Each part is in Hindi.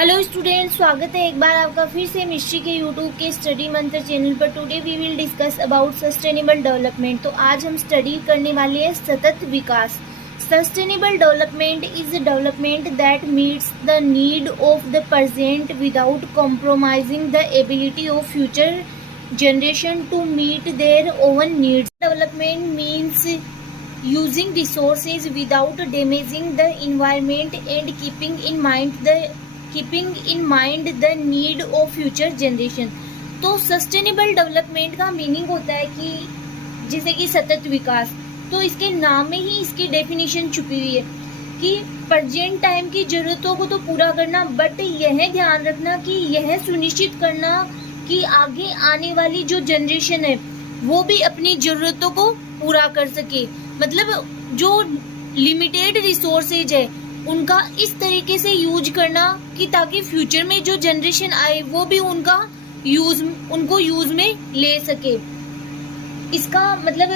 हेलो स्टूडेंट, स्वागत है एक बार आपका फिर से मिस्ट्री के यूट्यूब के स्टडी मंत्र चैनल पर। Today we will discuss about sustainable development. तो आज हम स्टडी करने वाले हैं सतत विकास। Sustainable development is development that meets the need of the present without compromising the ability of future generation to meet their own needs. Development means using resources without damaging the environment and keeping in mind the need of future generation. तो सस्टेनेबल डेवलपमेंट का मीनिंग होता है कि जैसे कि सतत विकास, तो इसके नाम में ही इसकी डेफिनेशन छुपी हुई है कि प्रेजेंट टाइम की जरूरतों को तो पूरा करना, बट यह ध्यान रखना कि यह सुनिश्चित करना कि आगे आने वाली जो जनरेशन है वो भी अपनी जरूरतों को पूरा कर सके। मतलब जो लिमिटेड रिसोर्सेज है उनका इस तरीके से यूज करना कि ताकि फ्यूचर में जो जनरेशन आए वो भी उनको यूज में ले सके। इसका मतलब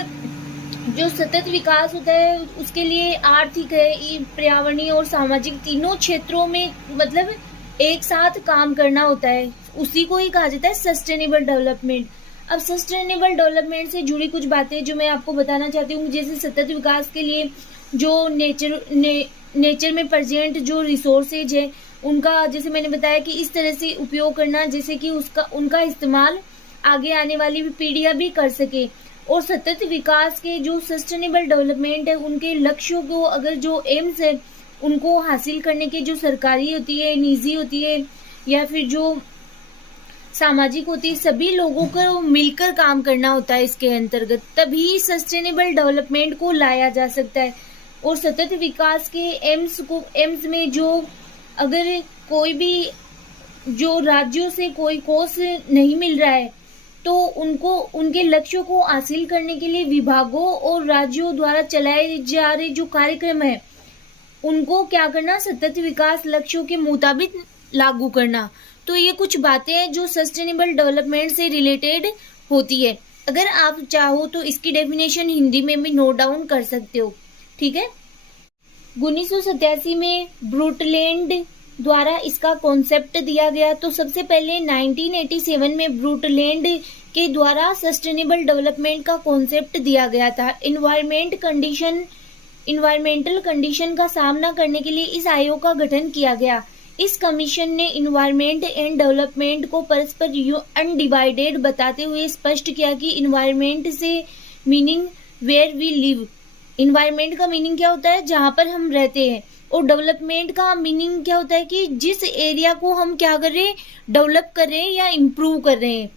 जो सतत विकास होता है उसके लिए आर्थिक है, पर्यावरणीय और सामाजिक तीनों क्षेत्रों में मतलब एक साथ काम करना होता है, उसी को ही कहा जाता है सस्टेनेबल डेवलपमेंट। अब सस्टेनेबल डेवलपमेंट से जुड़ी कुछ बातें जो मैं आपको बताना चाहती हूँ, जैसे सतत विकास के लिए जो नेचर में प्रेजेंट जो रिसोर्सेज है उनका, जैसे मैंने बताया कि इस तरह से उपयोग करना जैसे कि उनका इस्तेमाल आगे आने वाली पीढ़ियां भी कर सके। और सतत विकास के जो सस्टेनेबल डेवलपमेंट है उनके लक्ष्यों को, अगर जो एम्स है उनको हासिल करने के, जो सरकारी होती है, निजी होती है या फिर जो सामाजिक होती है, सभी लोगों को मिलकर काम करना होता है इसके अंतर्गत, तभी सस्टेनेबल डेवलपमेंट को लाया जा सकता है। और सतत विकास के एम्स में जो अगर कोई भी जो राज्यों से कोई कोष नहीं मिल रहा है तो उनको उनके लक्ष्यों को हासिल करने के लिए विभागों और राज्यों द्वारा चलाए जा रहे जो कार्यक्रम है उनको क्या करना, सतत विकास लक्ष्यों के मुताबिक लागू करना। तो ये कुछ बातें हैं जो सस्टेनेबल डेवलपमेंट से रिलेटेड होती है। अगर आप चाहो तो इसकी डेफिनेशन हिंदी में भी नोट डाउन कर सकते हो, ठीक है। 1987 में ब्रूटलैंड द्वारा इसका कॉन्सेप्ट दिया गया। तो सबसे पहले 1987 में ब्रूटलैंड के द्वारा सस्टेनेबल डेवलपमेंट का कॉन्सेप्ट दिया गया था। इन्वायरमेंटल कंडीशन का सामना करने के लिए इस आयोग का गठन किया गया। इस कमीशन ने इन्वायरमेंट एंड डेवलपमेंट को परस्पर अनडिवाइडेड बताते हुए स्पष्ट किया कि इन्वायरमेंट से meaning where we live, environment का मीनिंग क्या होता है, जहां पर हम रहते हैं, और डेवलपमेंट का मीनिंग क्या होता है कि जिस एरिया को हम क्या कर रहे हैं, डेवलप कर रहे हैं या इम्प्रूव कर रहे हैं।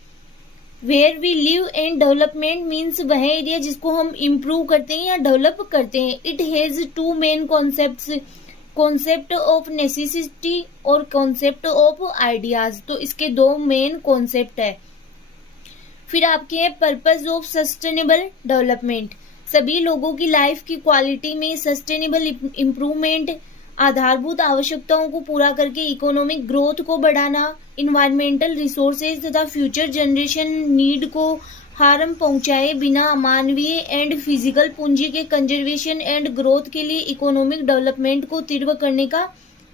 Where we live and development means वह एरिया जिसको हम इम्प्रूव करते हैं या डेवलप करते हैं। It has two main concepts, concept of necessity और कॉन्सेप्ट ऑफ आइडियाज। तो इसके दो मेन कॉन्सेप्ट है। फिर आपके हैं पर्पस ऑफ सस्टेनेबल डेवलपमेंट। सभी लोगों की लाइफ की क्वालिटी में सस्टेनेबल इम्प्रूवमेंट, आधारभूत आवश्यकताओं को पूरा करके इकोनॉमिक ग्रोथ को बढ़ाना, इन्वायरमेंटल रिसोर्सेज तथा फ्यूचर जनरेशन नीड को हार्म पहुंचाए बिना मानवीय एंड फिजिकल पूंजी के कंजर्वेशन एंड ग्रोथ के लिए इकोनॉमिक डेवलपमेंट को तीव्र करने का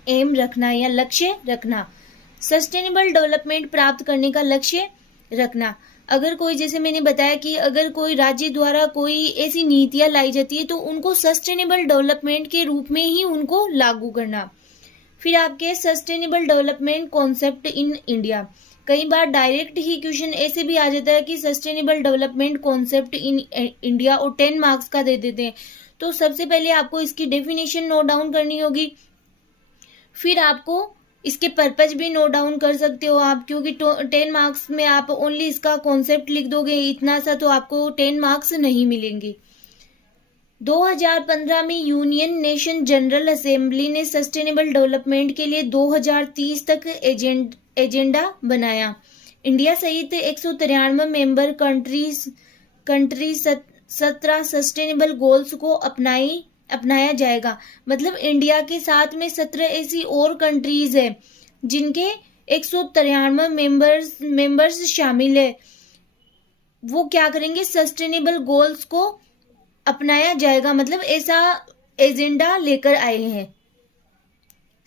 एम रखना या लक्ष्य रखना। सस्टेनेबल डेवलपमेंट प्राप्त करने का लक्ष्य रखना। अगर कोई, जैसे मैंने बताया कि अगर कोई राज्य द्वारा कोई ऐसी नीतियां लाई जाती है तो उनको सस्टेनेबल डेवलपमेंट के रूप में ही उनको लागू करना। फिर आपके sustainable development concept in India. कई बार डायरेक्ट ही क्वेश्चन ऐसे भी आ जाता है कि sustainable development concept in India, और 10 मार्क्स का दे देते हैं। तो सबसे पहले आपको इसकी डेफिनेशन नोट डाउन करनी होगी, फिर आपको इसके पर्पज भी नोट डाउन कर सकते हो आप, क्योंकि 10 मार्क्स में आप ओनली इसका कॉन्सेप्ट लिख दोगे इतना सा तो आपको 10 मार्क्स नहीं मिलेंगे। 2015 में यूनियन नेशन जनरल असेंबली ने सस्टेनेबल डेवलपमेंट के लिए 2030 तक एजेंडा बनाया। इंडिया सहित 193 मेंबर कंट्री 17 सस्टेनेबल गोल्स को अपनाया जाएगा। मतलब इंडिया के साथ में 17 ऐसी और कंट्रीज है जिनके 193 मेंबर्स शामिल है। वो क्या करेंगे, सस्टेनेबल गोल्स को अपनाया जाएगा, मतलब ऐसा एजेंडा लेकर आए हैं।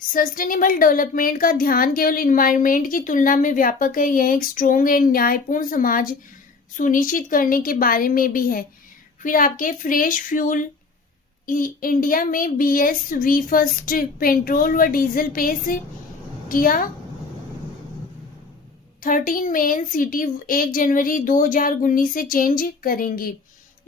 सस्टेनेबल डेवलपमेंट का ध्यान केवल इन्वायरमेंट की तुलना में व्यापक है, यह एक स्ट्रॉन्ग एंड न्यायपूर्ण समाज सुनिश्चित करने के बारे में भी है। फिर आपके फ्रेश फ्यूल, इंडिया में BSV फर्स्ट पेट्रोल व डीजल पेश किया 13 मेन सिटी 1 जनवरी 2019 से चेंज करेंगे।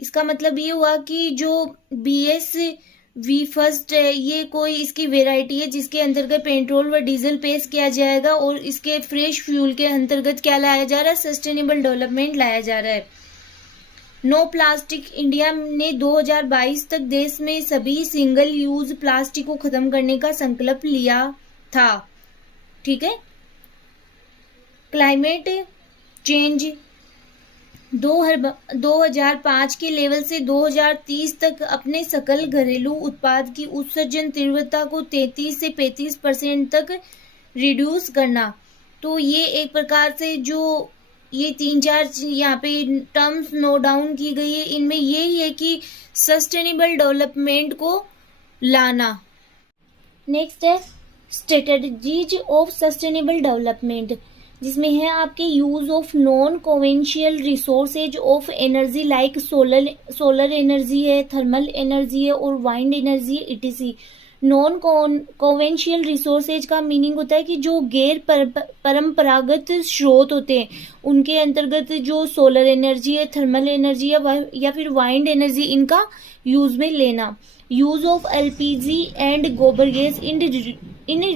इसका मतलब ये हुआ कि जो BSV फर्स्ट है ये कोई इसकी वेराइटी है जिसके अंतर्गत पेट्रोल व डीजल पेश किया जाएगा, और इसके फ्रेश फ्यूल के अंतर्गत क्या लाया जा रहा है, सस्टेनेबल डेवलपमेंट लाया जा रहा है। नो प्लास्टिक, इंडिया ने 2022 तक देश में सभी सिंगल यूज प्लास्टिक को खत्म करने का संकल्प लिया था। ठीक है। क्लाइमेट चेंज 2005 के लेवल से 2030 तक अपने सकल घरेलू उत्पाद की उत्सर्जन तीव्रता को 33 से 35% तक रिड्यूस करना। तो ये एक प्रकार से जो ये 3-4 यहाँ पे टर्म्स नोट डाउन की गई है, इनमें यही है कि सस्टेनेबल डेवलपमेंट को लाना। नेक्स्ट है स्ट्रेटजीज ऑफ सस्टेनेबल डेवलपमेंट, जिसमें है आपके use of non conventional resources of energy like solar energy है, थर्मल एनर्जी है और वाइंड एनर्जी है, etc। नॉन कॉन्वेंशियल रिसोर्सेज का मीनिंग होता है कि जो गैर परंपरागत स्रोत होते हैं उनके अंतर्गत जो सोलर एनर्जी है, थर्मल एनर्जी है या फिर वाइंड एनर्जी, इनका यूज में लेना। यूज ऑफ LPG एंड गोबर gas in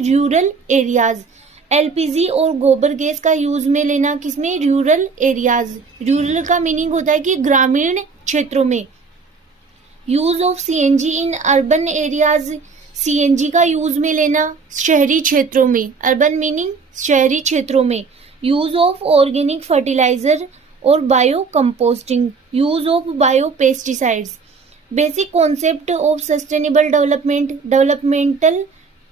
rural areas, LPG और गोबर गैस का यूज में लेना किसमें, रूरल एरियाज। रूरल का मीनिंग होता है कि ग्रामीण क्षेत्रों में। Use of CNG in urban areas, CNG का यूज में लेना शहरी क्षेत्रों में, अर्बन मीनिंग शहरी क्षेत्रों में। यूज ऑफ ऑर्गेनिक फर्टिलाइजर और bio composting, use of bio pesticides. Basic concept of sustainable development, developmental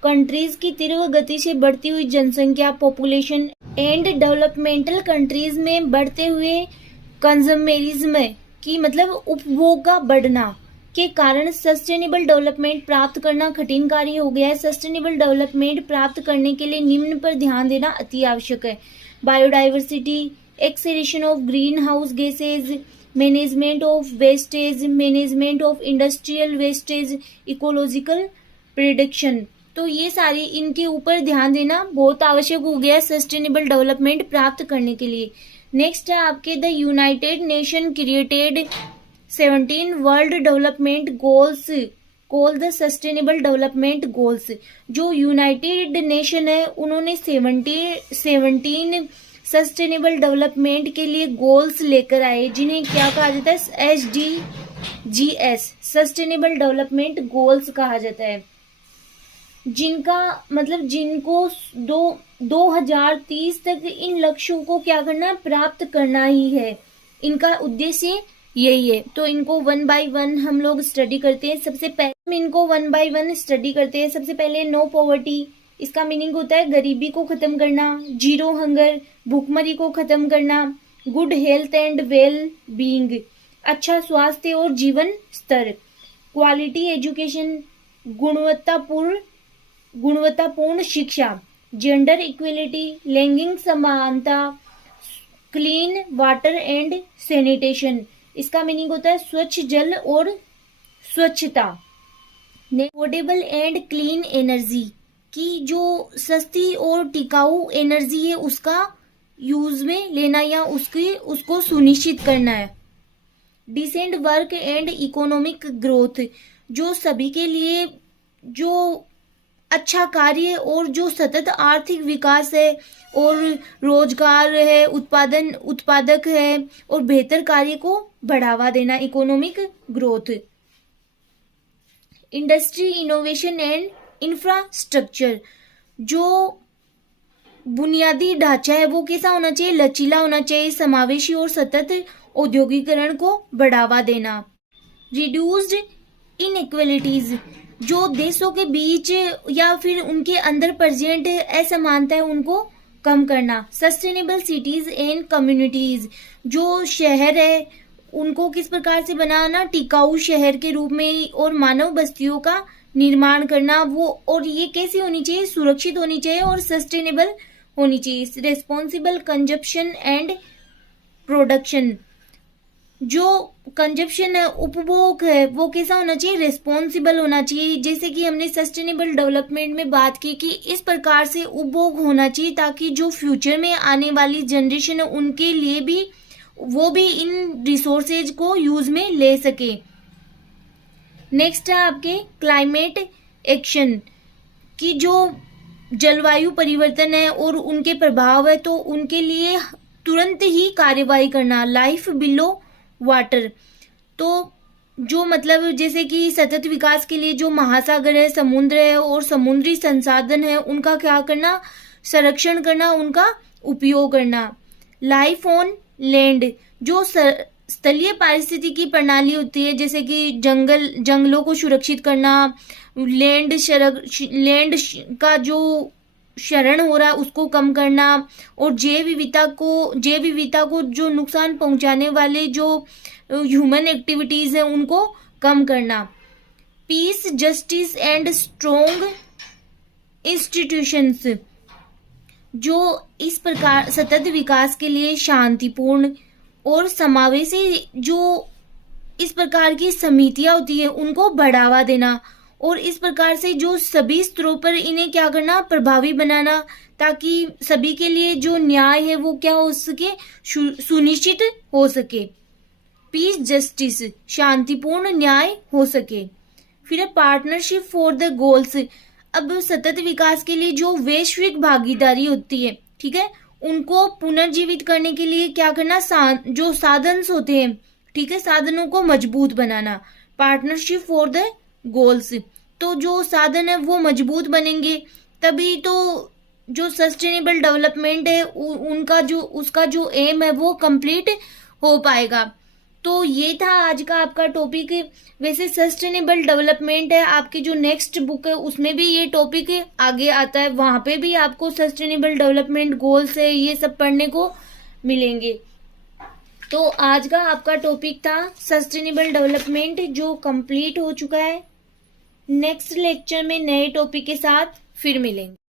countries की तीव्र गति से बढ़ती हुई जनसंख्या, पॉपुलेशन एंड डेवलपमेंटल कंट्रीज में बढ़ते हुए कंज्यूमरिज्म की मतलब उपभोग का बढ़ना के कारण सस्टेनेबल डेवलपमेंट प्राप्त करना कठिन कार्य हो गया है। सस्टेनेबल डेवलपमेंट प्राप्त करने के लिए निम्न पर ध्यान देना अति आवश्यक है। Biodiversity, acceleration of green house gases, management of wastage, management of industrial wastage, ecological prediction. तो ये सारी इनके ऊपर ध्यान देना बहुत आवश्यक हो गया है सस्टेनेबल डेवलपमेंट प्राप्त करने के लिए। नेक्स्ट है आपके the United nation created 17 world development goals call the sustainable development goals. जो यूनाइटेड नेशन है उन्होंने 17 सस्टेनेबल डेवलपमेंट के लिए गोल्स लेकर आए, जिन्हें क्या कहा जाता है, SDGs, सस्टेनेबल डेवलपमेंट गोल्स कहा जाता है, जिनका मतलब जिनको 2030 तक इन लक्ष्यों को क्या करना, प्राप्त करना ही है। इनका उद्देश्य यही है। तो इनको 1 by 1 हम लोग स्टडी करते हैं। सबसे पहले इनको 1 by 1 स्टडी करते हैं। सबसे पहले नो पॉवर्टी, इसका मीनिंग होता है गरीबी को खत्म करना। जीरो हंगर, भूखमरी को खत्म करना। Good health and well being, अच्छा स्वास्थ्य और जीवन स्तर। क्वालिटी एजुकेशन, गुणवत्तापूर्ण शिक्षा। जेंडर इक्वलिटी, लैंगिक समानता। क्लीन वाटर एंड सैनिटेशन, इसका मीनिंग होता है स्वच्छ जल और स्वच्छता। अफोर्डेबल एंड क्लीन एनर्जी, की जो सस्ती और टिकाऊ एनर्जी है उसका यूज में लेना या उसको सुनिश्चित करना है। Decent work and economic growth, जो सभी के लिए जो अच्छा कार्य और जो सतत आर्थिक विकास है और रोजगार है, उत्पादक है और बेहतर कार्य को बढ़ावा देना, economic growth. Industry, innovation and infrastructure, जो बुनियादी ढांचा है वो कैसा होना चाहिए, लचीला होना चाहिए, समावेशी और सतत औद्योगिकरण को बढ़ावा देना। रिड्यूस्ड इनइक्वलिटीज, जो देशों के बीच या फिर उनके अंदर प्रेजेंट असमानता है उनको कम करना। सस्टेनेबल सिटीज एंड कम्युनिटीज, जो शहर है उनको किस प्रकार से बनाना, टिकाऊ शहर के रूप में और मानव बस्तियों का निर्माण करना, वो और ये कैसी होनी चाहिए, सुरक्षित होनी चाहिए और सस्टेनेबल होनी चाहिए। रेस्पॉन्सिबल कंजप्शन एंड प्रोडक्शन, जो कंजप्शन है, उपभोग है, वो कैसा होना चाहिए, रेस्पॉन्सिबल होना चाहिए। जैसे कि हमने सस्टेनेबल डेवलपमेंट में बात की कि इस प्रकार से उपभोग होना चाहिए ताकि जो फ्यूचर में आने वाली जनरेशन है उनके लिए भी वो भी इन रिसोर्सेज को यूज में ले सके। नेक्स्ट है आपके क्लाइमेट एक्शन, की जो जलवायु परिवर्तन है और उनके प्रभाव है तो उनके लिए तुरंत ही कार्यवाही करना। लाइफ बिलो वाटर, तो जो मतलब जैसे कि सतत विकास के लिए जो महासागर है, समुद्र है और समुद्री संसाधन है उनका क्या करना, संरक्षण करना, उनका उपयोग करना। लाइफ ऑन लैंड, जो स्थलीय पारिस्थितिकी प्रणाली होती है जैसे कि जंगलों को सुरक्षित करना, लैंड का जो क्षरण हो रहा है उसको कम करना और जैव विविधता को जो नुकसान पहुंचाने वाले जो ह्यूमन एक्टिविटीज हैं उनको कम करना। Peace, justice and strong institutions, जो इस प्रकार सतत विकास के लिए शांतिपूर्ण और समावेशी जो इस प्रकार की समितियां होती है उनको बढ़ावा देना और इस प्रकार से जो सभी स्तरों पर इन्हें क्या करना, प्रभावी बनाना ताकि सभी के लिए जो न्याय है वो क्या हो सके, सुनिश्चित हो सके। पीस, जस्टिस, शांतिपूर्ण न्याय हो सके। फिर है पार्टनरशिप फॉर द गोल्स, अब सतत विकास के लिए जो वैश्विक भागीदारी होती है, ठीक है, उनको पुनर्जीवित करने के लिए क्या करना, जो साधन होते हैं, ठीक है, साधनों को मजबूत बनाना। पार्टनरशिप फॉर द गोल्स, तो जो साधन है वो मजबूत बनेंगे तभी तो जो सस्टेनेबल डेवलपमेंट है उसका जो एम है वो कंप्लीट हो पाएगा। तो ये था आज का आपका टॉपिक। वैसे सस्टेनेबल डेवलपमेंट है आपकी जो नेक्स्ट बुक है उसमें भी ये टॉपिक आगे आता है, वहां पे भी आपको सस्टेनेबल डेवलपमेंट गोल्स है ये सब पढ़ने को मिलेंगे। तो आज का आपका टॉपिक था सस्टेनेबल डेवलपमेंट जो कंप्लीट हो चुका है। नेक्स्ट लेक्चर में नए टॉपिक के साथ फिर मिलेंगे।